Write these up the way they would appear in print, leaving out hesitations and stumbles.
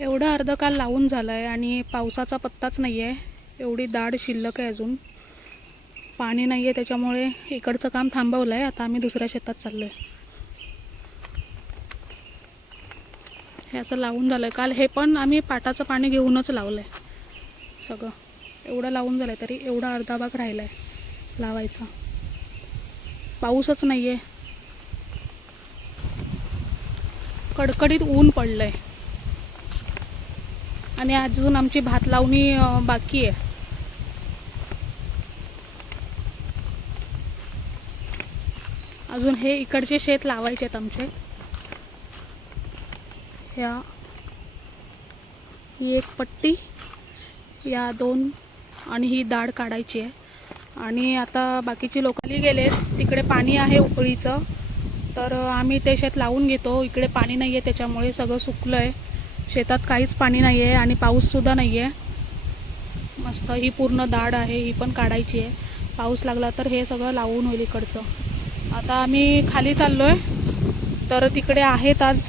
एवढं अर्ध काल लावून झालं आहे आणि पावसाचा पत्ताच नाही आहे. एवढी दाढ शिल्लक आहे, अजून पाणी नाही आहे, त्याच्यामुळे इकडचं काम थांबवलं आहे. आता आम्ही दुसऱ्या शेतात चाललो आहे. हे असं लावून झालं आहे. काल हे पण आम्ही पाटाचं पाणी घेऊनच लावलं आहे सगळं. एवढं लावून झालं आहे, तरी एवढा अर्धा भाग राहिला आहे लावायचा. पाऊसच नाही आहे, कडकडीत ऊन पडलं आहे आणि अजून आमची भात लावणी बाकी आहे. अजून हे इकडचे शेत लावायचे आहेत आमचे. ही एक पट्टी, या दोन, आणि ही दाढ काढायची आहे. आणि आता बाकीची लोकांनी गेलेत, तिकडे पाणी आहे उकळीचं, तर आम्ही ते शेत लावून घेतो. इकडे पाणी नाही आहे, त्याच्यामुळे सगळं सुकलं आहे. शेतात काहीच पाणी नाही आहे आणि पाऊससुद्धा नाही आहे. मस्त ही पूर्ण दाढ आहे, ही पण काढायची आहे. पाऊस लागला तर हे सगळं लावून होईल इकडचं. आता आम्ही खाली चाललो आहे, तर तिकडे आहेत आज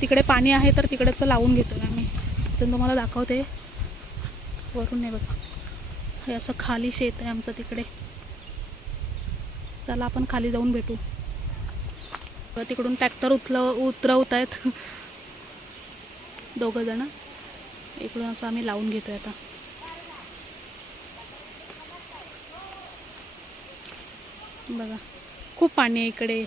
तिकडे पाणी आहे, तर तिकडेच लावून घेतो आहे आम्ही. तर तुम्हाला दाखवते वरून. नाही बघा, हे असं खाली शेत आहे आमचं तिकडे. चला आपण खाली जाऊन भेटू. तिकडून ट्रॅक्टर उतरवत आहेत दोघं जण. इकडून असं आम्ही लावून घेतोय आता. बघा, खूप पाणी आहे इकडे.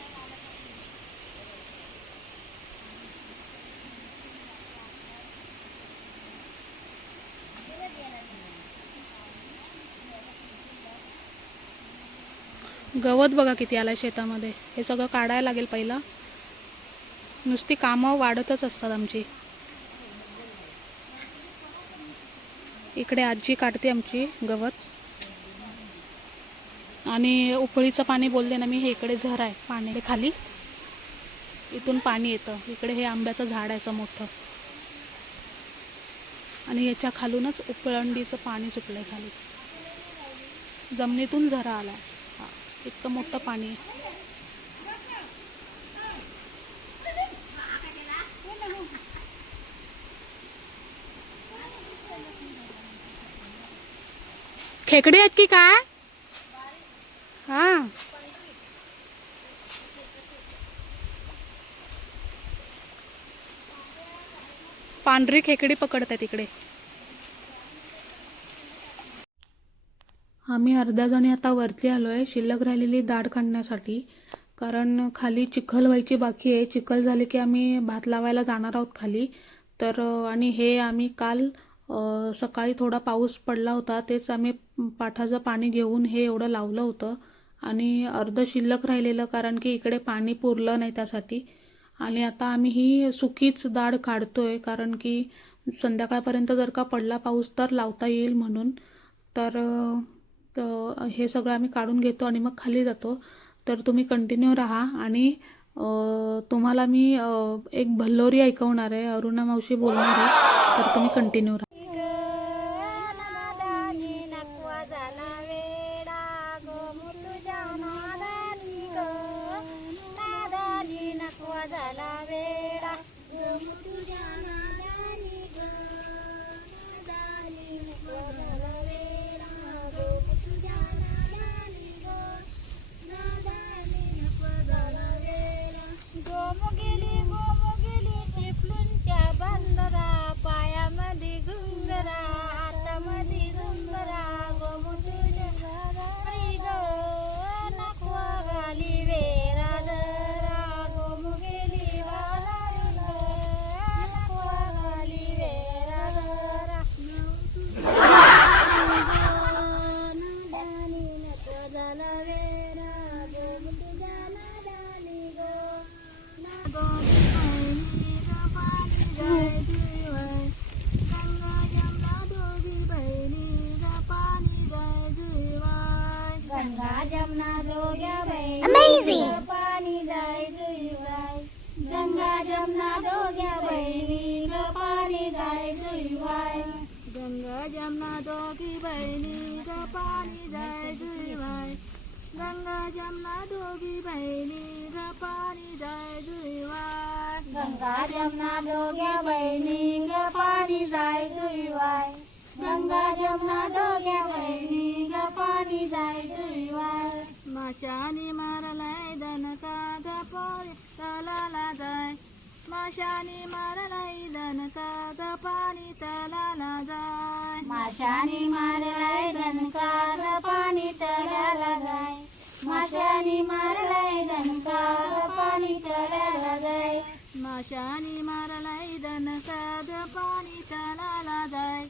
गवत बघा किती आलाय शेतामध्ये. हे सगळं काढायला लागेल पहिला. नुसती कामं वाढतच असतात आमची. इकडे आजी काढते आमची गवत. आणि उकळीचं पाणी बोलले ना मी, हे इकडे झर आहे पाणी खाली, इथून पाणी येतं. इकडे हे आंब्याचं झाड आहे असं मोठं, आणि याच्या खालूनच उकळंडीचं पाणी सुटलंय खाली. जमिनीतून झरा आलाय. इतकं मोठं पाणी आहे. खेकडे आहेत की काय? हा, पांढरी खेकडी पकडतात इकडे. आम्ही अर्ध्या जणी आता वरती आलो आहे शिल्लक राहिलेली दाढ काढण्यासाठी, कारण खाली चिखल व्हायची बाकी आहे. चिखल झाले की आम्ही भात लावायला जाणार आहोत खाली. तर आणि हे आम्ही काल सकाळी थोडा पाऊस पडला होता, तेच आम्ही पाठाचं पाणी घेऊन हे एवढं लावलं होतं. आणि अर्ध शिल्लक राहिलेलं, कारण की इकडे पाणी पुरलं नाही त्यासाठी. आणि आता आम्ही ही सुकीच दाढ काढतोय, कारण की संध्याकाळपर्यंत जर का पडला पाऊस तर लावता येईल म्हणून. तर हे सगळं आम्ही काढून घेतो आणि मग खाली जातो. तर तुम्ही कंटिन्यू राहा. आणि तुम्हाला मी एक भल्लोरी ऐकवणार आहे, अरुणा मावशी बोलणार आहे, तर तुम्ही कंटिन्यू राहा. Amazing! गंगा जमुना दोघ्या बहिणी ग पाणी जाय जुईवाय. गंगा जमुना दोघी बहिणी ग पाणी जाय जुईवाय. गंगा जमुना दोघी बहिणी ग पाणी जाय जुईवाय. गंगा जमुना दोघ्या बहिणी ग पाणी जाय जुईवाय गंगा जमुना दोघ्या बहिणी ग पाणी जाय जुईवाय माशानी मारलाय दनका ग पोरी तलाला जाय माशानी मारलाय दनका ग पाणी तलाला जाय माशानी मारलाय दनका ग पाणी तलाला जाय माशानी मारलाय दनका ग पाणी तलाला जाय माशानी मारलाय दनका ग पाणी तलाला जाय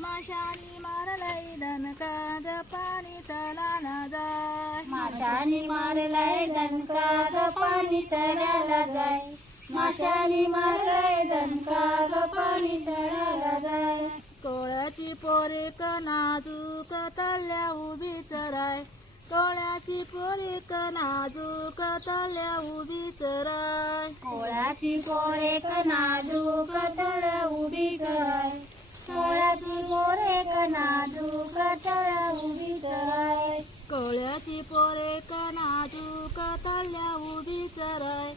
माशानी मारलाय दनका ग पाणी तलाला जाय माशानी मारलाय दनका ग पाणी तलाला जाय माशानी मारलाय दनका ग पाणी तलाला जाय कोळ्याची पोरे क नाजूक तल्या उभी चराय कोळ्याची पोरे क नाजूक तल्या उभी चराय कोळ्याची पोरे क नाजूक तल्या उभी चराय कोळ्याची पोरे क नाजूक तल्या उभी चराय कोळ्याची पोरे क नाजूक तल्या उभी चराय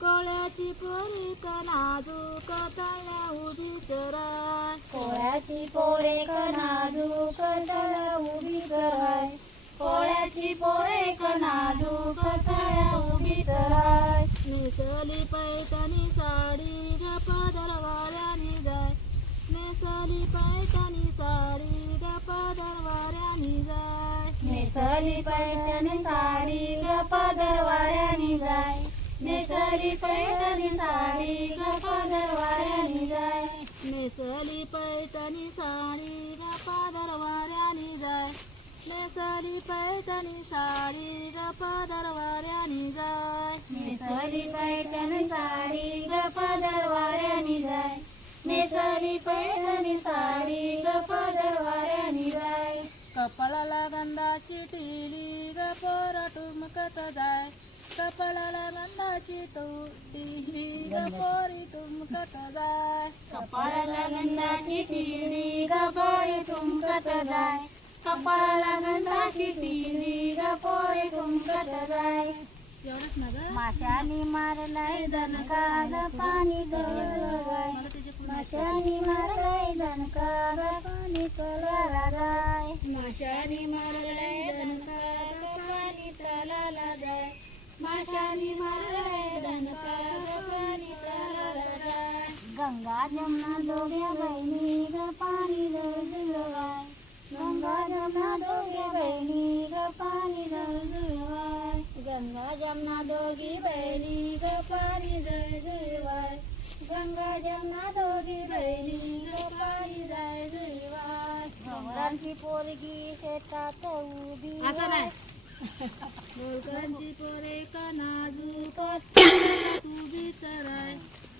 कोळ्याची पोरे क नाजूक तल्या उभी चराय कोळ्याची पोरे क नाजूक तल्या उभी चराय कोळ्याची पोरे क नाजूक तल्या उभी चराय नेसली पैठणी साडी ग पदरवाऱ्यानी जाय नेसली पैठणी साडी ग पदरवाऱ्यानी जाय नेसली पैठणी साडी ग पदरवाऱ्यानी जाय नेसली पैठणी साडी ग पदरवाऱ्यानी जाय नेसली पैठणी साडी ग पदरवाऱ्यानी जाय नेसली पैठणी साडी ग पदरवाऱ्यानी जाय नेसली पैठणी साडी ग पदरवाऱ्यानी जाय नेसली पैठणी साडी ग पदरवाऱ्यानी जाय कपाळाला गंधाची टिली ग पोर ठुमकत जाय कपाळाला गंधाची टिली ग पोरी ठुमकत जाय कपाळाला गंधाची टिली ग पोरी ठुमकत जाय कपाळाला गंधाची टिली ग पोरी ठुमकत जाय माशानी मारलाय दनका ग पाणी तलाला माशानी मारलाय दनका ग पाणी तलाला जाय माशानी मारलाय दनका ग पाणी तलाला जाय माशानी मारलाय दनका ग पाणी तलाला जाय गंगा जमुना दोघ्या बहिणी ग पाणी जुळवाय गंगा जमुना दोघ्या बहिणी ग पाणी जुळवाय गंगा जमुना दोघी बहिणी ग पाणी जुळवाय गंगा जमुना दोघी बहिणी ग पाणी जुळवाय डोंगरांची पोरगी शेतात उभी डोंगरांची पोरे का नाजूक उभी चराय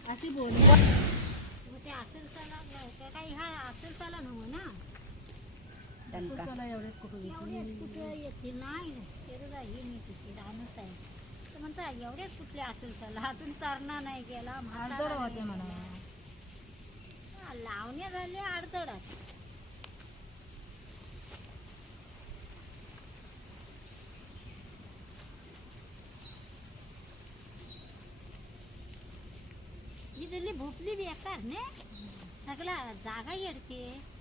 अशी बोलली ते असेल चला काही हा असेल चला नव्ह ना एवढ्यात कुठे येतील नाही ही मी तिथे राहणंच आहे तर म्हणता एवढेच कुठले असेल चला अजून चारणा नाही गेला होते म्हणा लावण्या झाले अडथळाच ही दिल्ली भोपली बेकार ने सगळा जागा येडते